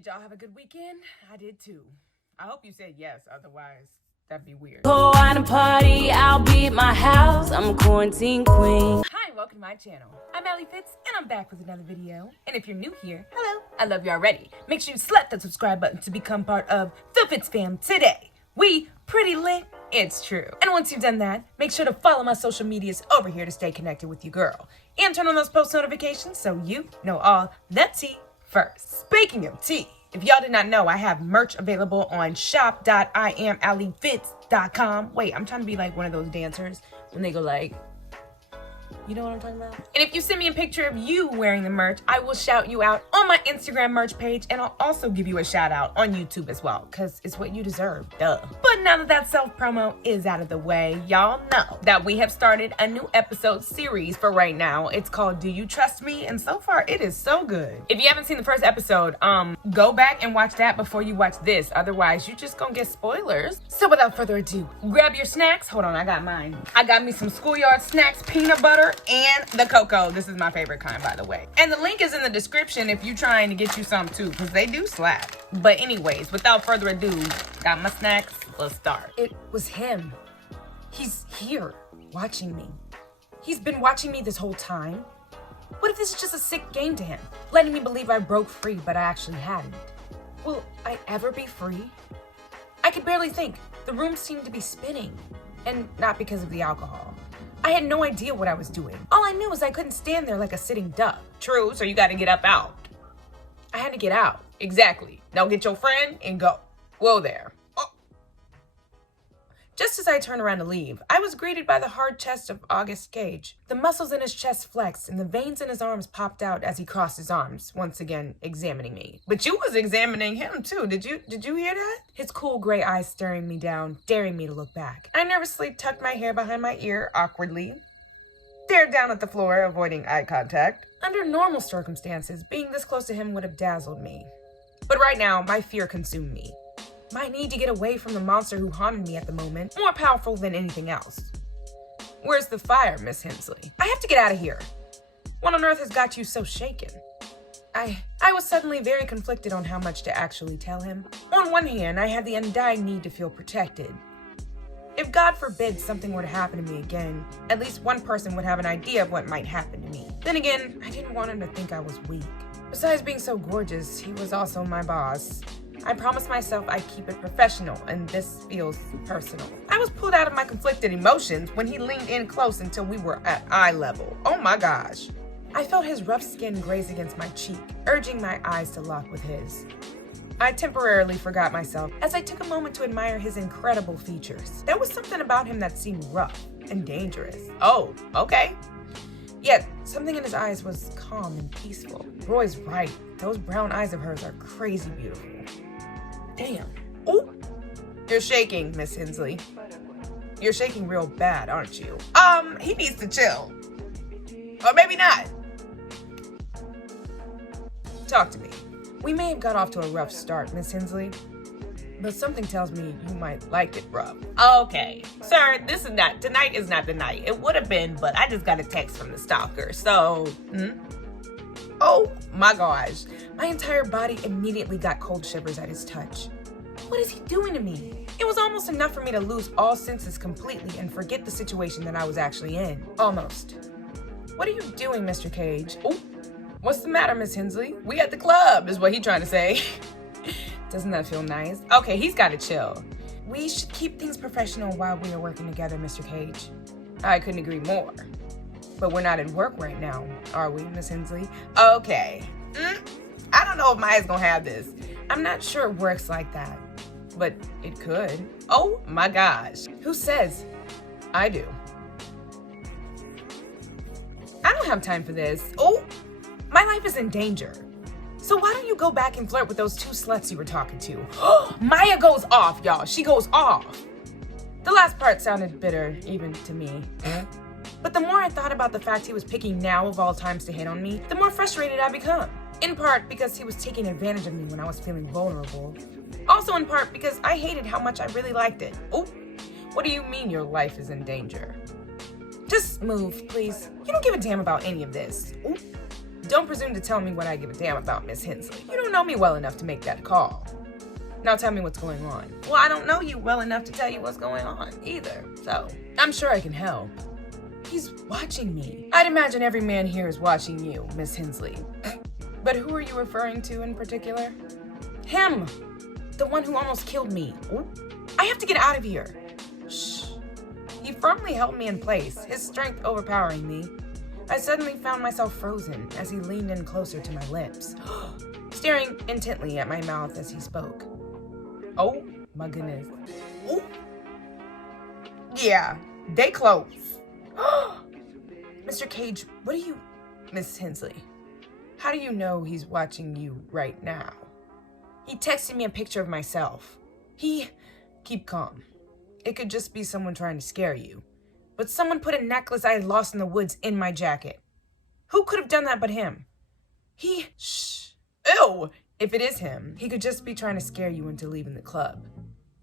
Did y'all have a good weekend? I did too. I hope you said yes, otherwise that'd be weird. Go out and party, I'll be at my house. I'm a quarantine queen. Hi, welcome to my channel. I'm Alli Fitz, and I'm back with another video. And if you're new here, hello, I love you already. Make sure you slap that subscribe button to become part of the FITZFAM today. We pretty lit, it's true. And once you've done that, make sure to follow my social medias over here to stay connected with your girl. And turn on those post notifications so you know all the tea first. Speaking of tea, if y'all did not know, I have merch available on shop.iamallifitz.com. Wait, I'm trying to be like one of those dancers when they go like, you know what I'm talking about? And if you send me a picture of you wearing the merch, I will shout you out on my Instagram merch page, and I'll also give you a shout out on YouTube as well, because it's what you deserve, duh. But now that that self-promo is out of the way, y'all know that we have started a new episode series for right now. It's called Do You Trust Me? And so far, it is so good. If you haven't seen the first episode, go back and watch that before you watch this. Otherwise, you're just gonna get spoilers. So without further ado, grab your snacks. Hold on, I got mine. I got me some Schoolyard Snacks peanut butter and the cocoa. This is my favorite kind, by the way. And the link is in the description if you're trying to get you some too, because they do slap. But anyways, without further ado, got my snacks, let's start. It was him. He's here, watching me. He's been watching me this whole time. What if this is just a sick game to him? Letting me believe I broke free, but I actually hadn't. Will I ever be free? I could barely think. The room seemed to be spinning. And not because of the alcohol. I had no idea what I was doing. All I knew was I couldn't stand there like a sitting duck. True, so you gotta get up out. I had to get out. Exactly. Now get your friend and go. Whoa there. Oh. Just as I turned around to leave, I was greeted by the hard chest of August Gage. The muscles in his chest flexed and the veins in his arms popped out as he crossed his arms, once again examining me. But you was examining him too. Did you hear that? His cool gray eyes staring me down, daring me to look back. I nervously tucked my hair behind my ear awkwardly, stared down at the floor, avoiding eye contact. Under normal circumstances, being this close to him would have dazzled me. But right now, my fear consumed me. My need to get away from the monster who haunted me at the moment, more powerful than anything else. Where's the fire, Miss Hensley? I have to get out of here. What on earth has got you so shaken? I was suddenly very conflicted on how much to actually tell him. On one hand, I had the undying need to feel protected. If God forbid something were to happen to me again, at least one person would have an idea of what might happen to me. Then again, I didn't want him to think I was weak. Besides being so gorgeous, he was also my boss. I promised myself I'd keep it professional, and this feels personal. I was pulled out of my conflicted emotions when he leaned in close until we were at eye level. Oh my gosh. I felt his rough skin graze against my cheek, urging my eyes to lock with his. I temporarily forgot myself as I took a moment to admire his incredible features. There was something about him that seemed rough and dangerous. Oh, okay. Yet, something in his eyes was calm and peaceful. Roy's right. Those brown eyes of hers are crazy beautiful. Damn. Oh, you're shaking, Miss Hensley. You're shaking real bad, aren't you? He needs to chill. Or maybe not. Talk to me. We may have got off to a rough start, Miss Hensley, but something tells me you might like it rough. Okay, sir, tonight is not the night. It would have been, but I just got a text from the stalker, so, Oh my gosh. My entire body immediately got cold shivers at his touch. What is he doing to me? It was almost enough for me to lose all senses completely and forget the situation that I was actually in. Almost. What are you doing, Mr. Cage? Oh, what's the matter, Miss Hensley? We at the club, is what he's trying to say. Doesn't that feel nice? Okay, he's gotta chill. We should keep things professional while we are working together, Mr. Cage. I couldn't agree more. But we're not at work right now, are we, Miss Hensley? Okay. I don't know if Maya's gonna have this. I'm not sure it works like that, but it could. Oh my gosh. Who says? I do. I don't have time for this. Oh, my life is in danger. So why don't you go back and flirt with those two sluts you were talking to? Maya goes off, y'all. She goes off. The last part sounded bitter, even to me. But the more I thought about the fact he was picking now of all times to hit on me, the more frustrated I become. In part because he was taking advantage of me when I was feeling vulnerable. Also in part because I hated how much I really liked it. Oh, what do you mean your life is in danger? Just move, please. You don't give a damn about any of this. Ooh. Don't presume to tell me what I give a damn about, Miss Hensley. You don't know me well enough to make that call. Now tell me what's going on. Well, I don't know you well enough to tell you what's going on either, so I'm sure I can help. He's watching me. I'd imagine every man here is watching you, Miss Hensley. But who are you referring to in particular? Him! The one who almost killed me. I have to get out of here. Shh. He firmly held me in place, his strength overpowering me. I suddenly found myself frozen as he leaned in closer to my lips, staring intently at my mouth as he spoke. Oh my goodness. Ooh. Yeah, they close. Mr. Cage, what do you... Miss Hensley, how do you know he's watching you right now? He texted me a picture of myself. Keep calm. It could just be someone trying to scare you. But someone put a necklace I had lost in the woods in my jacket. Who could have done that but him? Shh. Ew! If it is him, he could just be trying to scare you into leaving the club.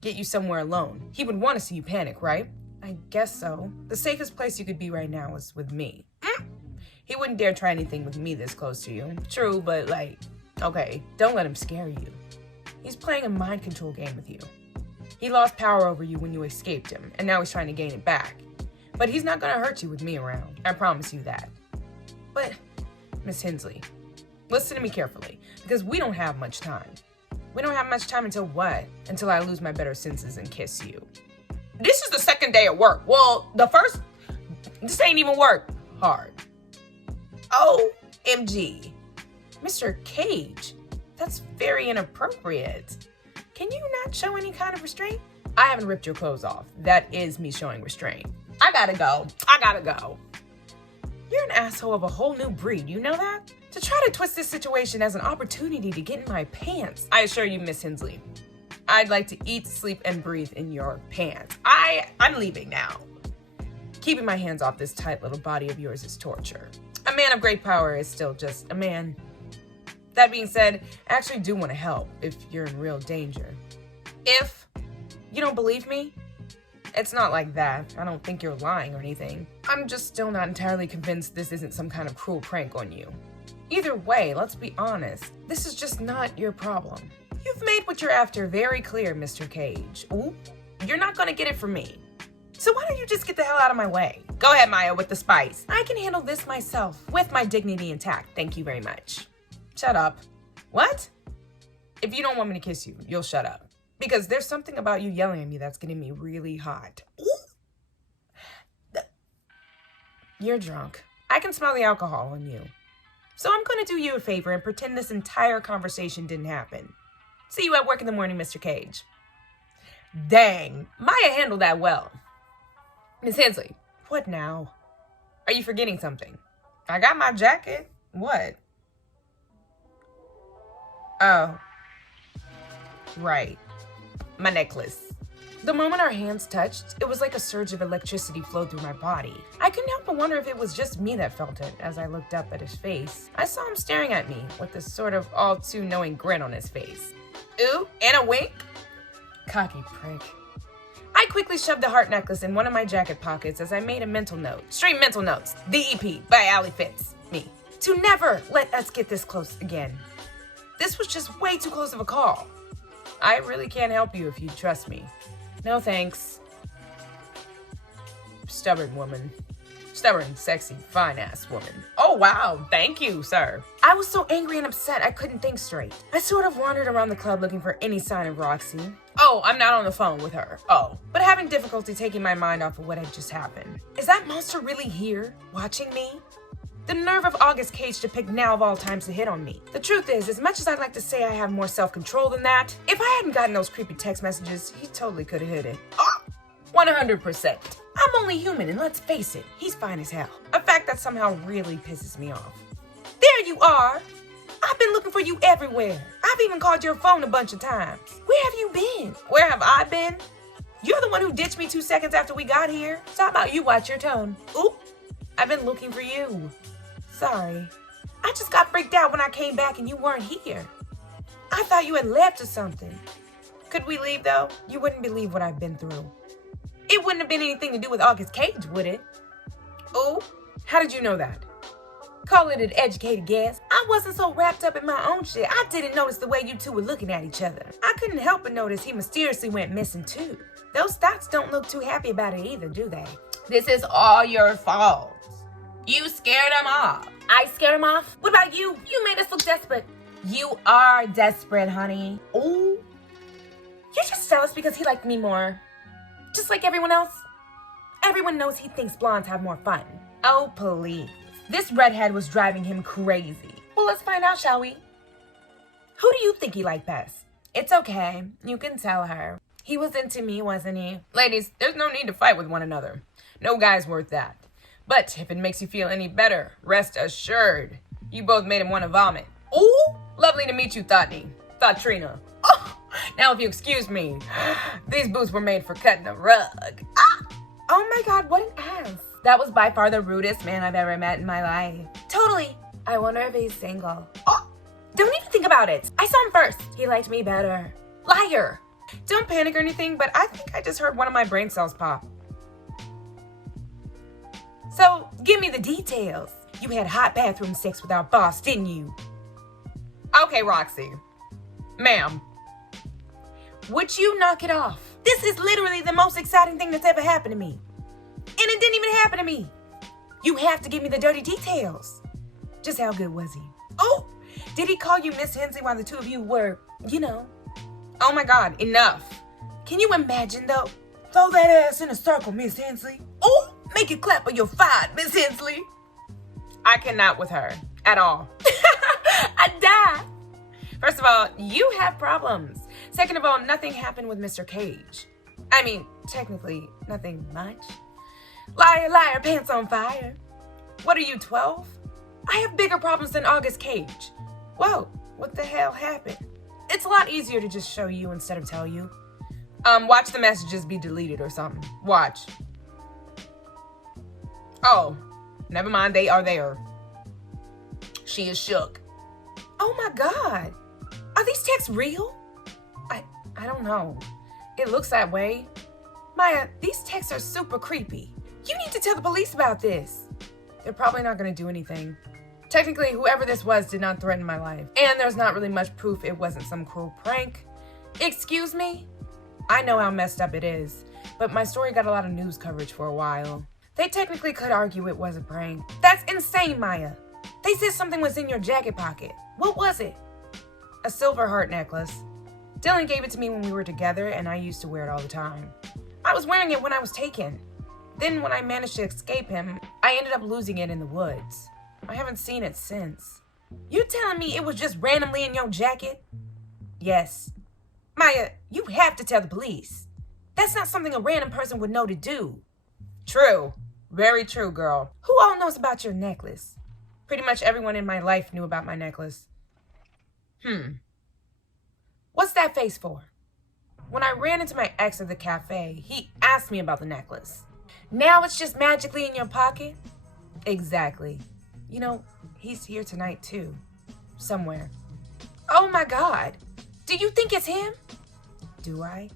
Get you somewhere alone. He would want to see you panic, right? I guess so. The safest place you could be right now is with me. He wouldn't dare try anything with me this close to you. True, but okay, don't let him scare you. He's playing a mind control game with you. He lost power over you when you escaped him, and now he's trying to gain it back. But he's not gonna hurt you with me around. I promise you that. But, Miss Hensley, listen to me carefully, because we don't have much time. We don't have much time until what? Until I lose my better senses and kiss you. This is the second day at work. Well, the first, this ain't even work hard. OMG. Mr. Cage, that's very inappropriate. Can you not show any kind of restraint? I haven't ripped your clothes off. That is me showing restraint. I gotta go. You're an asshole of a whole new breed, you know that? To try to twist this situation as an opportunity to get in my pants. I assure you, Miss Hensley, I'd like to eat, sleep, and breathe in your pants. I'm leaving now. Keeping my hands off this tight little body of yours is torture. A man of great power is still just a man. That being said, I actually do want to help if you're in real danger. If you don't believe me, it's not like that. I don't think you're lying or anything. I'm just still not entirely convinced this isn't some kind of cruel prank on you. Either way, let's be honest. This is just not your problem. You've made what you're after very clear, Mr. Cage. Ooh, you're not gonna get it from me. So why don't you just get the hell out of my way? Go ahead, Maya, with the spice. I can handle this myself, with my dignity intact. Thank you very much. Shut up. What? If you don't want me to kiss you, you'll shut up. Because there's something about you yelling at me that's getting me really hot. Ooh. You're drunk. I can smell the alcohol on you. So I'm gonna do you a favor and pretend this entire conversation didn't happen. See you at work in the morning, Mr. Cage. Dang, Maya handled that well. Miss Hensley, what now? Are you forgetting something? I got my jacket. What? Oh. Right. My necklace. The moment our hands touched, it was like a surge of electricity flowed through my body. I couldn't help but wonder if it was just me that felt it. As I looked up at his face, I saw him staring at me with this sort of all-too-knowing grin on his face. Ooh, and a wink? Cocky prick. I quickly shoved the heart necklace in one of my jacket pockets as I made a mental note. Stream mental notes. The EP by Alli Fitz. Me. To never let us get this close again. This was just way too close of a call. I really can't help you if you trust me. No thanks. Stubborn woman. Stubborn, sexy, fine-ass woman. Oh, wow. Thank you, sir. I was so angry and upset I couldn't think straight. I sort of wandered around the club looking for any sign of Roxie. Oh, I'm not on the phone with her. Oh. But having difficulty taking my mind off of what had just happened. Is that monster really here, watching me? The nerve of August Cage to pick now of all times to hit on me. The truth is, as much as I'd like to say I have more self-control than that, if I hadn't gotten those creepy text messages, he totally could have hit it. Oh, 100%. I'm only human, and let's face it, he's fine as hell. A fact that somehow really pisses me off. There you are! I've been looking for you everywhere. I've even called your phone a bunch of times. Where have you been? Where have I been? You're the one who ditched me 2 seconds after we got here. So how about you watch your tone? Ooh, I've been looking for you. Sorry. I just got freaked out when I came back and you weren't here. I thought you had left or something. Could we leave, though? You wouldn't believe what I've been through. It wouldn't have been anything to do with August Cage, would it? Oh, how did you know that? Call it an educated guess. I wasn't so wrapped up in my own shit. I didn't notice the way you two were looking at each other. I couldn't help but notice he mysteriously went missing too. Those thoughts don't look too happy about it either, do they? This is all your fault. You scared him off. I scared him off? What about you? You made us look desperate. You are desperate, honey. Ooh. You're just jealous because he liked me more. Just like everyone else. Everyone knows he thinks blondes have more fun. Oh, please. This redhead was driving him crazy. Well, let's find out, shall we? Who do you think he liked best? It's okay. You can tell her. He was into me, wasn't he? Ladies, there's no need to fight with one another. No guy's worth that. But if it makes you feel any better, rest assured, you both made him want to vomit. Ooh, lovely to meet you, Trina. Oh, now if you excuse me, these boots were made for cutting a rug. Ah! Oh my God, what an ass. That was by far the rudest man I've ever met in my life. Totally. I wonder if he's single. Oh, don't even think about it. I saw him first. He liked me better. Liar. Don't panic or anything, but I think I just heard one of my brain cells pop. So, give me the details. You had hot bathroom sex with our boss, didn't you? Okay, Roxy. Ma'am. Would you knock it off? This is literally the most exciting thing that's ever happened to me. And it didn't even happen to me. You have to give me the dirty details. Just how good was he? Oh, did he call you Miss Hensley while the two of you were, Oh my God, enough. Can you imagine though? Throw that ass in a circle, Miss Hensley. Oh, make it clap or you're fired, Miss Hensley. I cannot with her at all. I die. First of all, you have problems. Second of all, nothing happened with Mr. Cage. I mean, technically, nothing much. Liar, liar, pants on fire. What are you, 12? I have bigger problems than August Cage. Whoa, what the hell happened? It's a lot easier to just show you instead of tell you. Watch the messages be deleted or something. Watch. Oh, never mind, they are there. She is shook. Oh my God. Are these texts real? I don't know. It looks that way. Maya, these texts are super creepy. You need to tell the police about this. They're probably not going to do anything. Technically, whoever this was did not threaten my life. And there's not really much proof it wasn't some cruel prank. Excuse me? I know how messed up it is, but my story got a lot of news coverage for a while. They technically could argue it was a prank. That's insane, Maya. They said something was in your jacket pocket. What was it? A silver heart necklace. Dylan gave it to me when we were together, and I used to wear it all the time. I was wearing it when I was taken. Then when I managed to escape him, I ended up losing it in the woods. I haven't seen it since. You're telling me it was just randomly in your jacket? Yes. Maya, you have to tell the police. That's not something a random person would know to do. True. Very true, girl. Who all knows about your necklace? Pretty much everyone in my life knew about my necklace. What's that face for? When I ran into my ex at the cafe, he asked me about the necklace. Now it's just magically in your pocket? Exactly. He's here tonight too. Somewhere. Oh my God. Do you think it's him? Do I?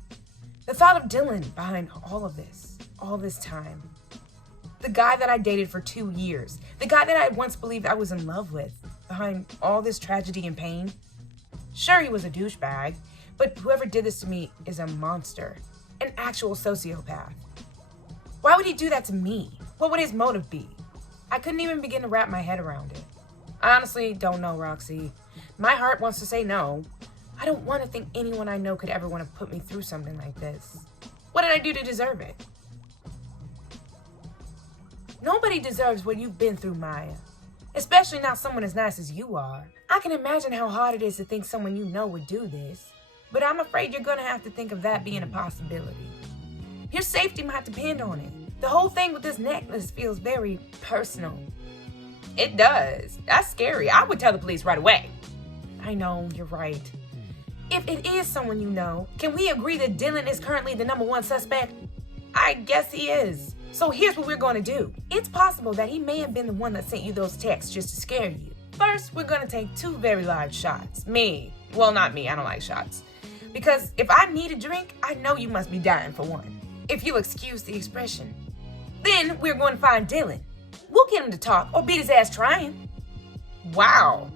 The thought of Dylan behind all of this, all this time. The guy that I dated for 2 years. The guy that I once believed I was in love with. Behind all this tragedy and pain. Sure, he was a douchebag, but whoever did this to me is a monster. An actual sociopath. Why would he do that to me? What would his motive be? I couldn't even begin to wrap my head around it. I honestly don't know, Roxie. My heart wants to say no. I don't want to think anyone I know could ever want to put me through something like this. What did I do to deserve it? Nobody deserves what you've been through, Maya. Especially not someone as nice as you are. I can imagine how hard it is to think someone you know would do this. But I'm afraid you're gonna have to think of that being a possibility. Your safety might depend on it. The whole thing with this necklace feels very personal. It does. That's scary. I would tell the police right away. I know, you're right. If it is someone you know, can we agree that Dylan is currently the #1 suspect? I guess he is. So here's what we're going to do. It's possible that he may have been the one that sent you those texts just to scare you. First, we're going to take 2 very large shots. Well, not me. I don't like shots. Because if I need a drink, I know you must be dying for one. If you'll excuse the expression. Then we're going to find Dylan. We'll get him to talk or beat his ass trying. Wow.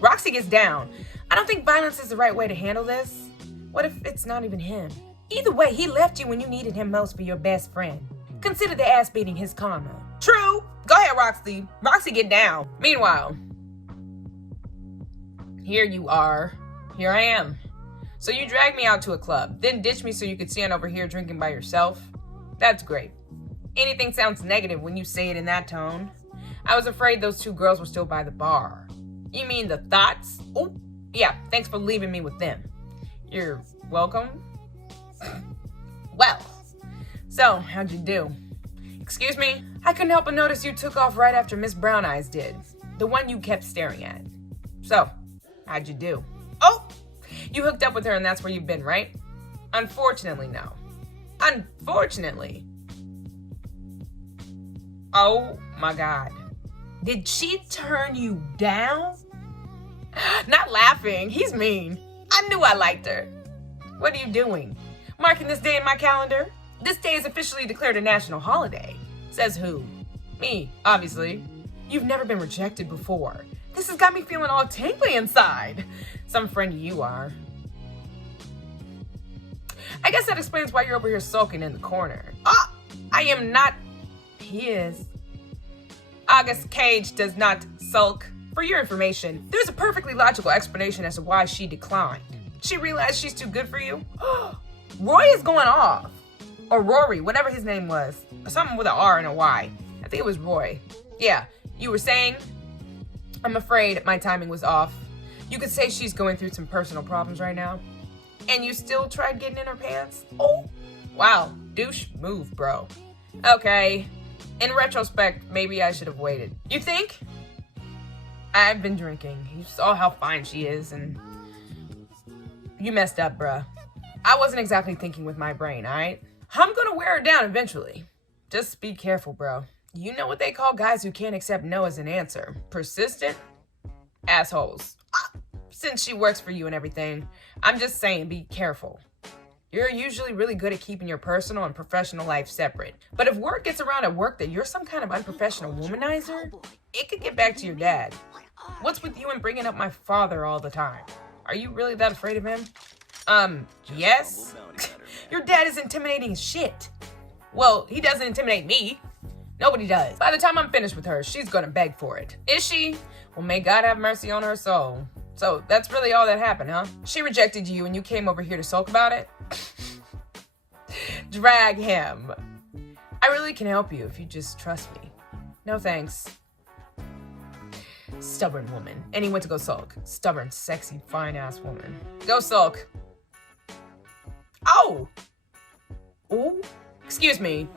Roxy gets down. I don't think violence is the right way to handle this. What if it's not even him? Either way, he left you when you needed him most for your best friend. Consider the ass beating his karma. True. Go ahead, Roxy. Roxy, get down. Meanwhile, here you are. Here I am. So you dragged me out to a club, then ditched me so you could stand over here drinking by yourself? That's great. Anything sounds negative when you say it in that tone. I was afraid those two girls were still by the bar. You mean the thoughts? Oh, yeah, thanks for leaving me with them. You're welcome. Well, so how'd you do? Excuse me? I couldn't help but notice you took off right after Miss Brown Eyes did. The one you kept staring at. So, how'd you do? Oh! You hooked up with her and that's where you've been, right? Unfortunately, no. Unfortunately. Oh my God. Did she turn you down? Not laughing. He's mean. I knew I liked her. What are you doing? Marking this day in my calendar? This day is officially declared a national holiday. Says who? Me, obviously. You've never been rejected before. This has got me feeling all tingly inside. Some friend you are. I guess that explains why you're over here sulking in the corner. Ah, I am not. He is. August Cage does not sulk. For your information, there's a perfectly logical explanation as to why she declined. She realized she's too good for you. Roy is going off. Or Rory, whatever his name was. Something with an R and a Y. I think it was Roy. Yeah, you were saying? I'm afraid my timing was off. You could say she's going through some personal problems right now. And you still tried getting in her pants? Oh, wow. Douche move, bro. Okay. In retrospect, maybe I should have waited. You think? I've been drinking. You saw how fine she is, and you messed up, bruh. I wasn't exactly thinking with my brain, alright? I'm gonna wear her down eventually. Just be careful, bro. You know what they call guys who can't accept no as an answer. Persistent assholes. Since she works for you and everything, I'm just saying, be careful. You're usually really good at keeping your personal and professional life separate. But if word gets around at work that you're some kind of unprofessional womanizer, it could get back to your dad. What's with you and bringing up my father all the time? Are you really that afraid of him? Yes? Your dad is intimidating as shit. Well, he doesn't intimidate me. Nobody does. By the time I'm finished with her, she's gonna beg for it. Is she? Well, may God have mercy on her soul. So that's really all that happened, huh? She rejected you and you came over here to sulk about it? Drag him. I really can help you if you just trust me. No thanks. Stubborn woman. And he went to go sulk. Stubborn, sexy, fine-ass woman. Go sulk. Oh! Ooh. Excuse me.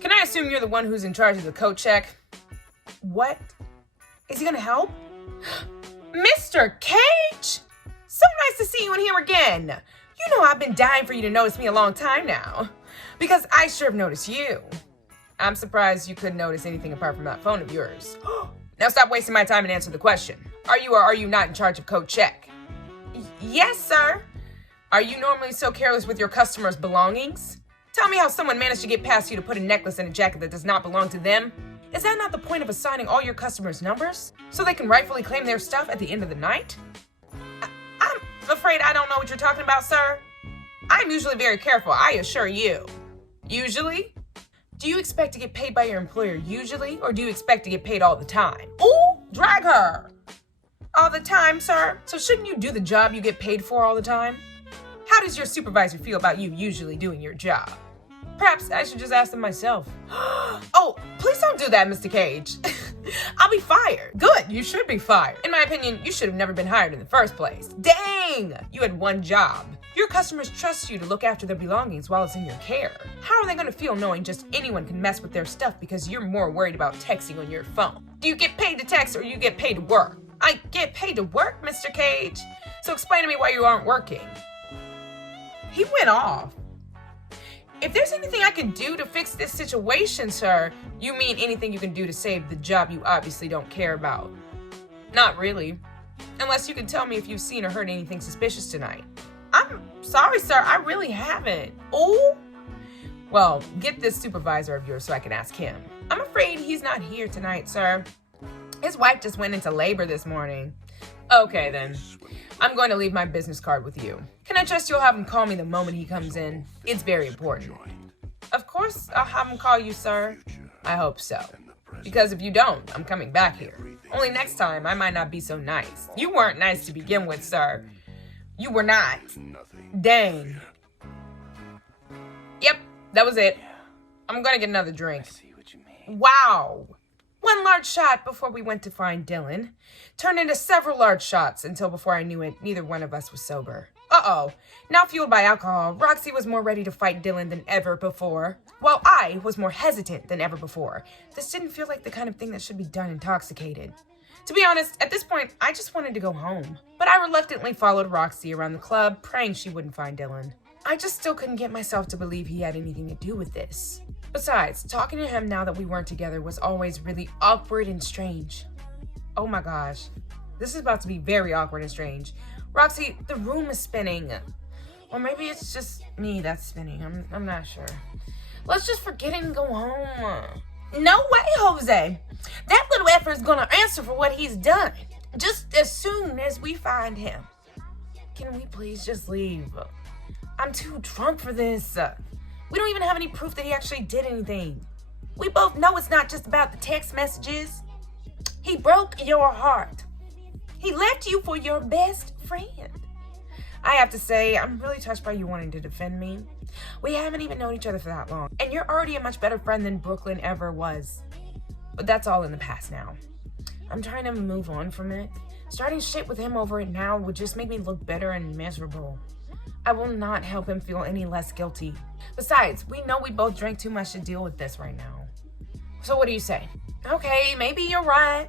Can I assume you're the one who's in charge of the coat check? What? Is he gonna help? Mr. Cage? So nice to see you in here again. You know I've been dying for you to notice me a long time now. Because I sure have noticed you. I'm surprised you couldn't notice anything apart from that phone of yours. Now stop wasting my time and answer the question. Are you or are you not in charge of coat check? Yes, sir. Are you normally so careless with your customers' belongings? Tell me how someone managed to get past you to put a necklace in a jacket that does not belong to them. Is that not the point of assigning all your customers' numbers? So they can rightfully claim their stuff at the end of the night? I'm afraid I don't know what you're talking about, sir. I'm usually very careful, I assure you. Usually? Do you expect to get paid by your employer usually, or do you expect to get paid all the time? Ooh, drag her! All the time, sir? So shouldn't you do the job you get paid for all the time? How does your supervisor feel about you usually doing your job? Perhaps I should just ask them myself. Oh, please don't do that, Mr. Cage. I'll be fired. Good, you should be fired. In my opinion, you should have never been hired in the first place. Dang! You had one job. Your customers trust you to look after their belongings while it's in your care. How are they going to feel knowing just anyone can mess with their stuff because you're more worried about texting on your phone? Do you get paid to text or you get paid to work? I get paid to work, Mr. Cage. So explain to me why you aren't working. He went off. If there's anything I can do to fix this situation, sir, you mean anything you can do to save the job you obviously don't care about? Not really. Unless you can tell me if you've seen or heard anything suspicious tonight. I'm sorry, sir, I really haven't. Oh? Well, get this supervisor of yours so I can ask him. I'm afraid he's not here tonight, sir. His wife just went into labor this morning. Okay, then. I'm going to leave my business card with you. Can I trust you'll have him call me the moment he comes in? It's very important. Of course, I'll have him call you, sir. I hope so. Because if you don't, I'm coming back here. Only next time, I might not be so nice. You weren't nice to begin with, sir. You were not. Dang. Yep, that was it. I'm gonna get another drink. Wow. One large shot before we went to find Dylan turned into several large shots until before I knew it, neither one of us was sober. Uh-oh. Now fueled by alcohol, Roxie was more ready to fight Dylan than ever before, while I was more hesitant than ever before. This didn't feel like the kind of thing that should be done intoxicated. To be honest, at this point, I just wanted to go home. But I reluctantly followed Roxie around the club, praying she wouldn't find Dylan. I just still couldn't get myself to believe he had anything to do with this. Besides, talking to him now that we weren't together was always really awkward and strange. Oh my gosh. This is about to be very awkward and strange. Roxie, the room is spinning. Or maybe it's just me that's spinning. I'm not sure. Let's just forget it and go home. No way, Jose. That little effer is gonna answer for what he's done. Just as soon as we find him. Can we please just leave? I'm too drunk for this. We don't even have any proof that he actually did anything. We both know it's not just about the text messages. He broke your heart. He left you for your best friend. I have to say, I'm really touched by you wanting to defend me. We haven't even known each other for that long, and you're already a much better friend than Brooklyn ever was. But that's all in the past now. I'm trying to move on from it. Starting shit with him over it now would just make me look bitter and miserable. I will not help him feel any less guilty. Besides, we know we both drank too much to deal with this right now. So what do you say? Okay, maybe you're right.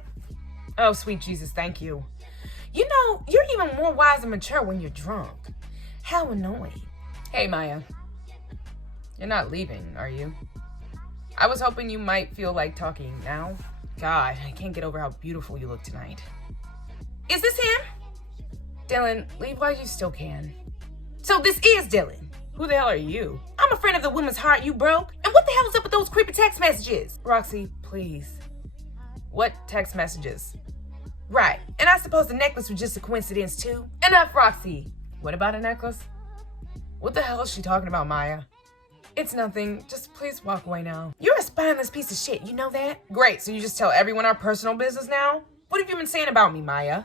Oh, sweet Jesus, thank you. You know, you're even more wise and mature when you're drunk. How annoying. Hey, Maya. You're not leaving, are you? I was hoping you might feel like talking now. God, I can't get over how beautiful you look tonight. Is this him? Dylan, leave while you still can. So this is Dylan. Who the hell are you? I'm a friend of the woman's heart you broke. And what the hell is up with those creepy text messages? Roxie, please. What text messages? Right, and I suppose the necklace was just a coincidence too. Enough, Roxie. What about a necklace? What the hell is she talking about, Maya? It's nothing, just please walk away now. You're a spineless piece of shit, you know that? Great, so you just tell everyone our personal business now? What have you been saying about me, Maya?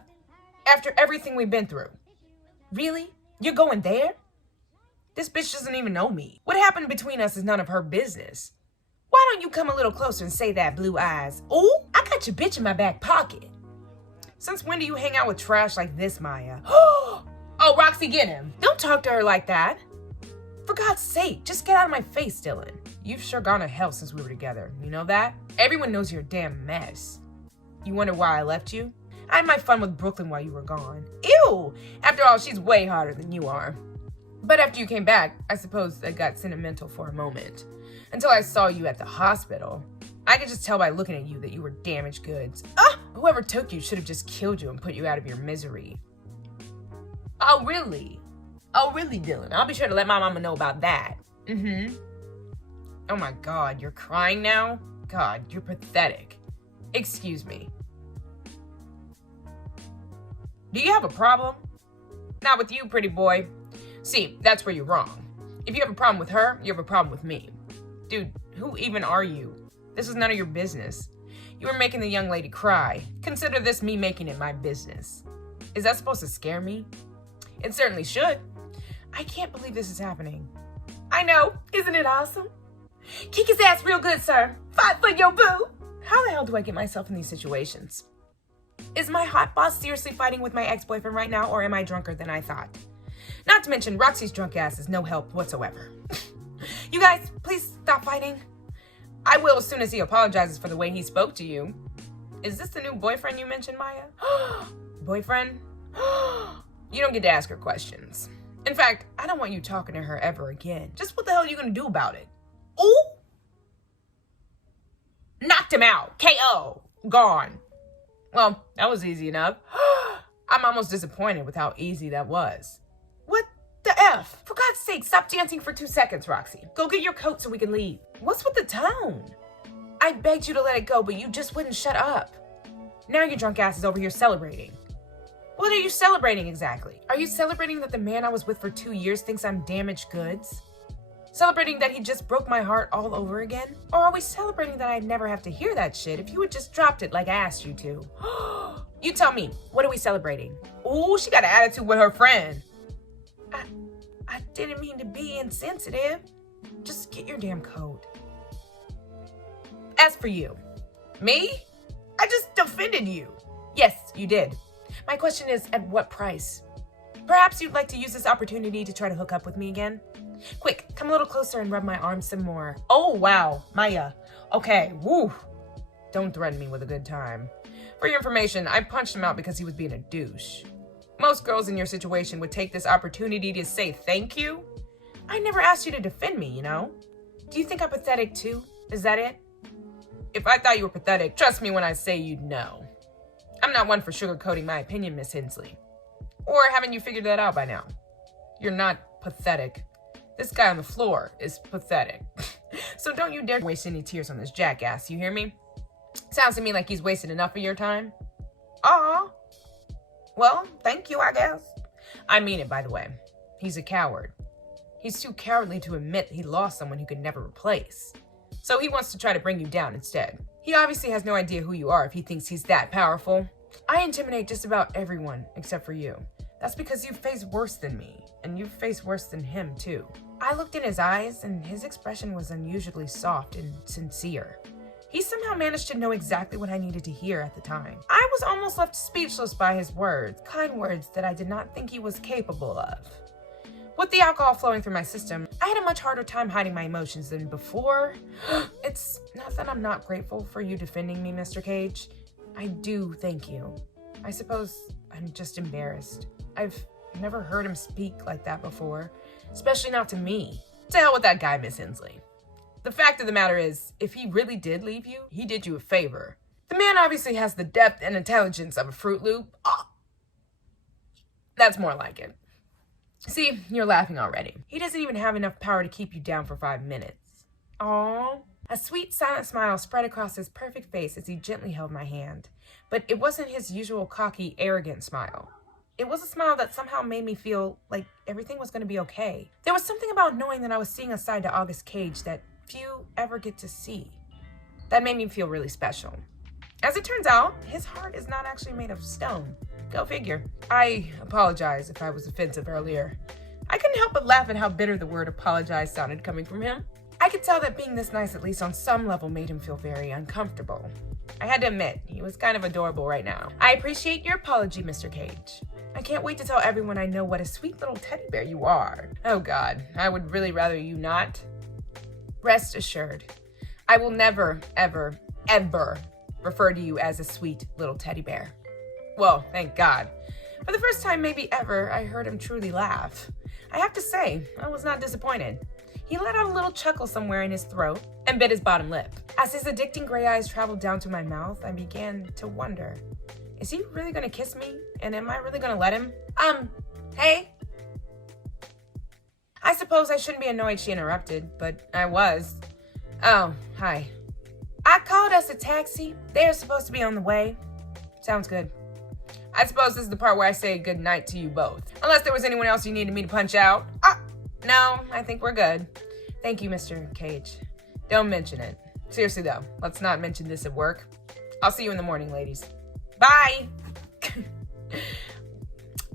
After everything we've been through. Really? You're going there? This bitch doesn't even know me. What happened between us is none of her business. Why don't you come a little closer and say that, blue eyes? Ooh, I got your bitch in my back pocket. Since when do you hang out with trash like this, Maya? Oh, Roxie, get him. Don't talk to her like that. For God's sake, just get out of my face, Dylan. You've sure gone to hell since we were together. You know that? Everyone knows you're a damn mess. You wonder why I left you? I had my fun with Brooklyn while you were gone. Ew! After all, she's way hotter than you are. But after you came back, I suppose I got sentimental for a moment. Until I saw you at the hospital. I could just tell by looking at you that you were damaged goods. Whoever took you should have just killed you and put you out of your misery. Oh, really? Oh, really, Dylan? I'll be sure to let my mama know about that. Oh my God, you're crying now? God, you're pathetic. Excuse me. Do you have a problem? Not with you, pretty boy. See, that's where you're wrong. If you have a problem with her, you have a problem with me. Dude, who even are you? This is none of your business. You were making the young lady cry. Consider this me making it my business. Is that supposed to scare me? It certainly should. I can't believe this is happening. I know. Isn't it awesome? Kick his ass real good, sir. Fight for your boo. How the hell do I get myself in these situations? Is my hot boss seriously fighting with my ex-boyfriend right now, or am I drunker than I thought? Not to mention, Roxie's drunk ass is no help whatsoever. You guys, please stop fighting. I will as soon as he apologizes for the way he spoke to you. Is this the new boyfriend you mentioned, Maya? Boyfriend? You don't get to ask her questions. In fact, I don't want you talking to her ever again. Just what the hell are you gonna do about it? Ooh! Knocked him out. KO. Gone. Well, that was easy enough. I'm almost disappointed with how easy that was. What the F? For God's sake, stop dancing for 2 seconds, Roxie. Go get your coat so we can leave. What's with the tone? I begged you to let it go, but you just wouldn't shut up. Now your drunk ass is over here celebrating. What are you celebrating exactly? Are you celebrating that the man I was with for 2 years thinks I'm damaged goods? Celebrating that he just broke my heart all over again? Or are we celebrating that I'd never have to hear that shit if you had just dropped it like I asked you to? You tell me, what are we celebrating? Ooh, she got an attitude with her friend. I didn't mean to be insensitive. Just get your damn coat. As for you, me? I just defended you. Yes, you did. My question is, at what price? Perhaps you'd like to use this opportunity to try to hook up with me again? Quick, come a little closer and rub my arm some more. Oh, wow, Maya. Okay, woo. Don't threaten me with a good time. For your information, I punched him out because he was being a douche. Most girls in your situation would take this opportunity to say thank you. I never asked you to defend me, you know? Do you think I'm pathetic too? Is that it? If I thought you were pathetic, trust me when I say you'd know. I'm not one for sugarcoating my opinion, Miss Hensley. Or haven't you figured that out by now? You're not pathetic. This guy on the floor is pathetic. So don't you dare waste any tears on this jackass, you hear me? Sounds to me like he's wasted enough of your time. Aw. Well, thank you, I guess. I mean it, by the way. He's a coward. He's too cowardly to admit he lost someone he could never replace. So he wants to try to bring you down instead. He obviously has no idea who you are if he thinks he's that powerful. I intimidate just about everyone except for you. That's because you've faced worse than me, and you've faced worse than him too. I looked in his eyes, and his expression was unusually soft and sincere. He somehow managed to know exactly what I needed to hear at the time. I was almost left speechless by his words, kind words that I did not think he was capable of. With the alcohol flowing through my system, I had a much harder time hiding my emotions than before. It's not that I'm not grateful for you defending me, Mr. Cage. I do thank you. I suppose I'm just embarrassed. I've never heard him speak like that before, especially not to me. To hell with that guy, Miss Hensley. The fact of the matter is, if he really did leave you, he did you a favor. The man obviously has the depth and intelligence of a Fruit Loop. Oh, that's more like it. See, you're laughing already. He doesn't even have enough power to keep you down for 5 minutes. Aww. A sweet, silent smile spread across his perfect face as he gently held my hand. But it wasn't his usual cocky, arrogant smile. It was a smile that somehow made me feel like everything was going to be okay. There was something about knowing that I was seeing a side to August Cage that few ever get to see. That made me feel really special. As it turns out, his heart is not actually made of stone. Go figure. I apologize if I was offensive earlier. I couldn't help but laugh at how bitter the word apologize sounded coming from him. I could tell that being this nice, at least on some level, made him feel very uncomfortable. I had to admit, he was kind of adorable right now. I appreciate your apology, Mr. Cage. I can't wait to tell everyone I know what a sweet little teddy bear you are. Oh God, I would really rather you not. Rest assured, I will never, ever, ever refer to you as a sweet little teddy bear. Well, thank God. For the first time, maybe ever, I heard him truly laugh. I have to say, I was not disappointed. He let out a little chuckle somewhere in his throat and bit his bottom lip. As his addicting gray eyes traveled down to my mouth, I began to wonder, is he really gonna kiss me? And am I really gonna let him? Hey? I suppose I shouldn't be annoyed she interrupted, but I was. Oh, hi. I called us a taxi. They're supposed to be on the way. Sounds good. I suppose this is the part where I say good night to you both. Unless there was anyone else you needed me to punch out. No, I think we're good. Thank you, Mr. Cage. Don't mention it. Seriously though, let's not mention this at work. I'll see you in the morning, ladies. Bye!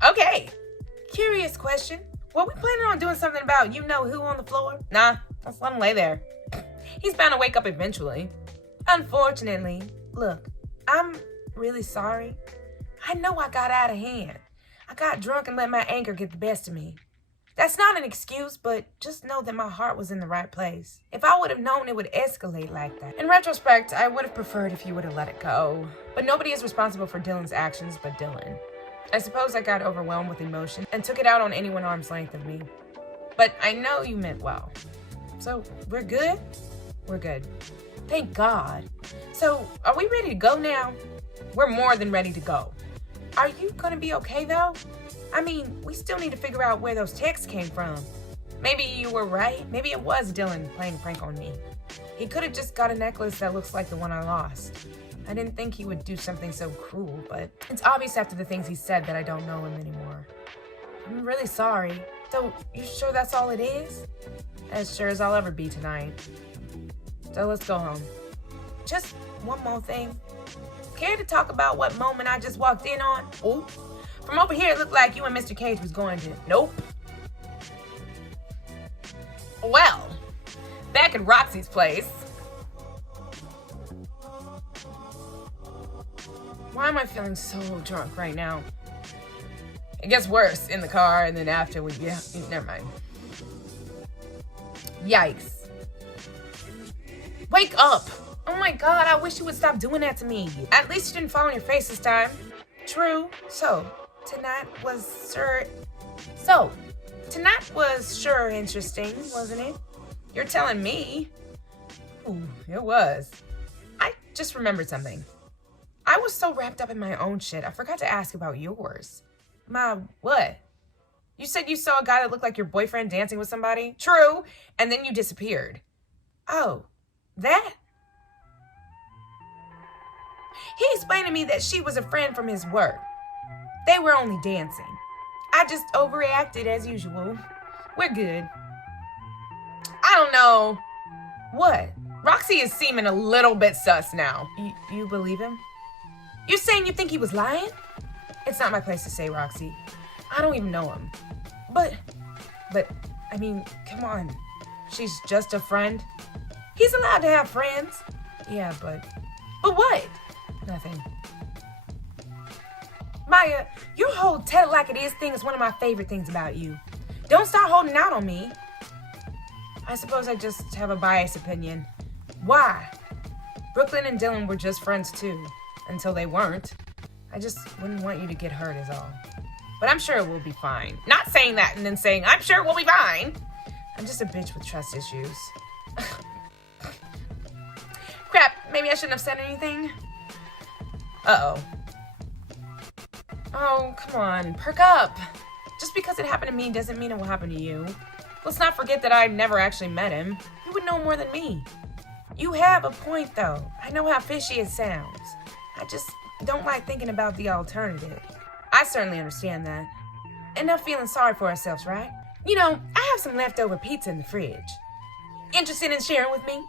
Okay, curious question. Were we planning on doing something about you-know-who on the floor? Nah, let's let him lay there. He's bound to wake up eventually. Unfortunately, look, I'm really sorry. I know I got out of hand. I got drunk and let my anger get the best of me. That's not an excuse, but just know that my heart was in the right place. If I would have known it would escalate like that. In retrospect, I would have preferred if you would have let it go. But nobody is responsible for Dylan's actions but Dylan. I suppose I got overwhelmed with emotion and took it out on anyone arm's length of me. But I know you meant well. So, we're good? We're good. Thank God. So, are we ready to go now? We're more than ready to go. Are you gonna be okay though? I mean, we still need to figure out where those texts came from. Maybe you were right. Maybe it was Dylan playing a prank on me. He could have just got a necklace that looks like the one I lost. I didn't think he would do something so cruel, but it's obvious after the things he said that I don't know him anymore. I'm really sorry. So, you sure that's all it is? As sure as I'll ever be tonight. So let's go home. Just one more thing. Care to talk about what moment I just walked in on? Oh, from over here it looked like you and Mr. Cage was going to... Nope. Well, back at Roxie's place. Why am I feeling so drunk right now? It gets worse in the car, and then after we... Yeah, never mind. Yikes. Wake up! Oh my god, I wish you would stop doing that to me. At least you didn't fall on your face this time. True. So, tonight was sure interesting, wasn't it? You're telling me. Ooh, it was. I just remembered something. I was so wrapped up in my own shit, I forgot to ask about yours. My what? You said you saw a guy that looked like your boyfriend dancing with somebody? True. And then you disappeared. Oh, that? He explained to me that she was a friend from his work. They were only dancing. I just overreacted as usual. We're good. I don't know. What? Roxie is seeming a little bit sus now. You believe him? You're saying you think he was lying? It's not my place to say, Roxie. I don't even know him. But, I mean, come on. She's just a friend. He's allowed to have friends. Yeah, but what? Nothing. Maya, your whole tell it like it is thing is one of my favorite things about you. Don't start holding out on me. I suppose I just have a biased opinion. Why? Brooklyn and Dylan were just friends too, until they weren't. I just wouldn't want you to get hurt is all. But I'm sure it will be fine. Not saying that and then saying, I'm sure we'll be fine. I'm just a bitch with trust issues. Crap, maybe I shouldn't have said anything. Uh-oh. Oh, come on, perk up. Just because it happened to me doesn't mean it will happen to you. Let's not forget that I've never actually met him. You would know more than me. You have a point, though. I know how fishy it sounds. I just don't like thinking about the alternative. I certainly understand that. Enough feeling sorry for ourselves, right? You know, I have some leftover pizza in the fridge. Interested in sharing with me?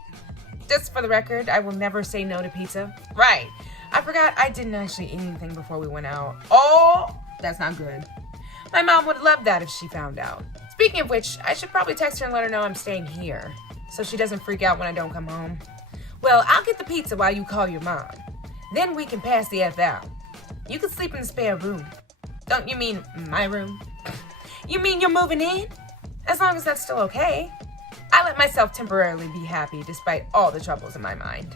Just for the record, I will never say no to pizza. Right. I forgot I didn't actually eat anything before we went out. Oh, that's not good. My mom would love that if she found out. Speaking of which, I should probably text her and let her know I'm staying here, so she doesn't freak out when I don't come home. Well, I'll get the pizza while you call your mom. Then we can pass the F out. You can sleep in the spare room. Don't you mean my room? You mean you're moving in? As long as that's still okay. I let myself temporarily be happy despite all the troubles in my mind.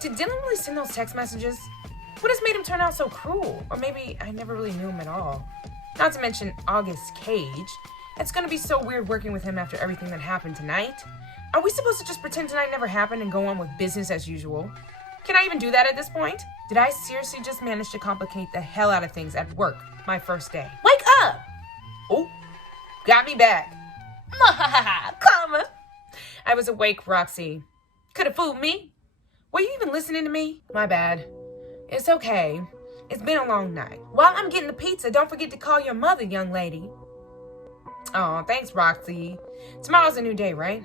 Did Dylan really send those text messages? What has made him turn out so cruel? Or maybe I never really knew him at all. Not to mention August Cage. It's gonna be so weird working with him after everything that happened tonight. Are we supposed to just pretend tonight never happened and go on with business as usual? Can I even do that at this point? Did I seriously just manage to complicate the hell out of things at work my first day? Wake up! Oh, got me back. Karma. I was awake, Roxie. Could have fooled me. Were you even listening to me? My bad. It's okay. It's been a long night. While I'm getting the pizza, don't forget to call your mother, young lady. Oh, thanks, Roxie. Tomorrow's a new day, right?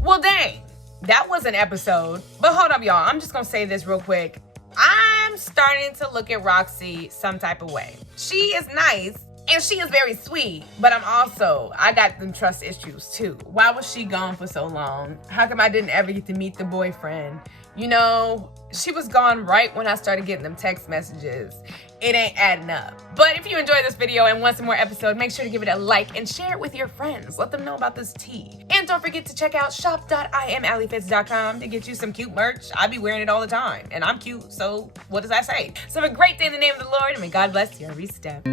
Well, dang. That was an episode. But hold up, y'all. I'm just gonna say this real quick. I'm starting to look at Roxie some type of way. She is nice. And she is very sweet, but I got them trust issues too. Why was she gone for so long? How come I didn't ever get to meet the boyfriend? You know, she was gone right when I started getting them text messages. It ain't adding up. But if you enjoyed this video and want some more episodes, make sure to give it a like and share it with your friends. Let them know about this tea. And don't forget to check out shop.IamAlliFitz.com to get you some cute merch. I be wearing it all the time, and I'm cute, so what does that say? So have a great day in the name of the Lord, and may God bless you every step.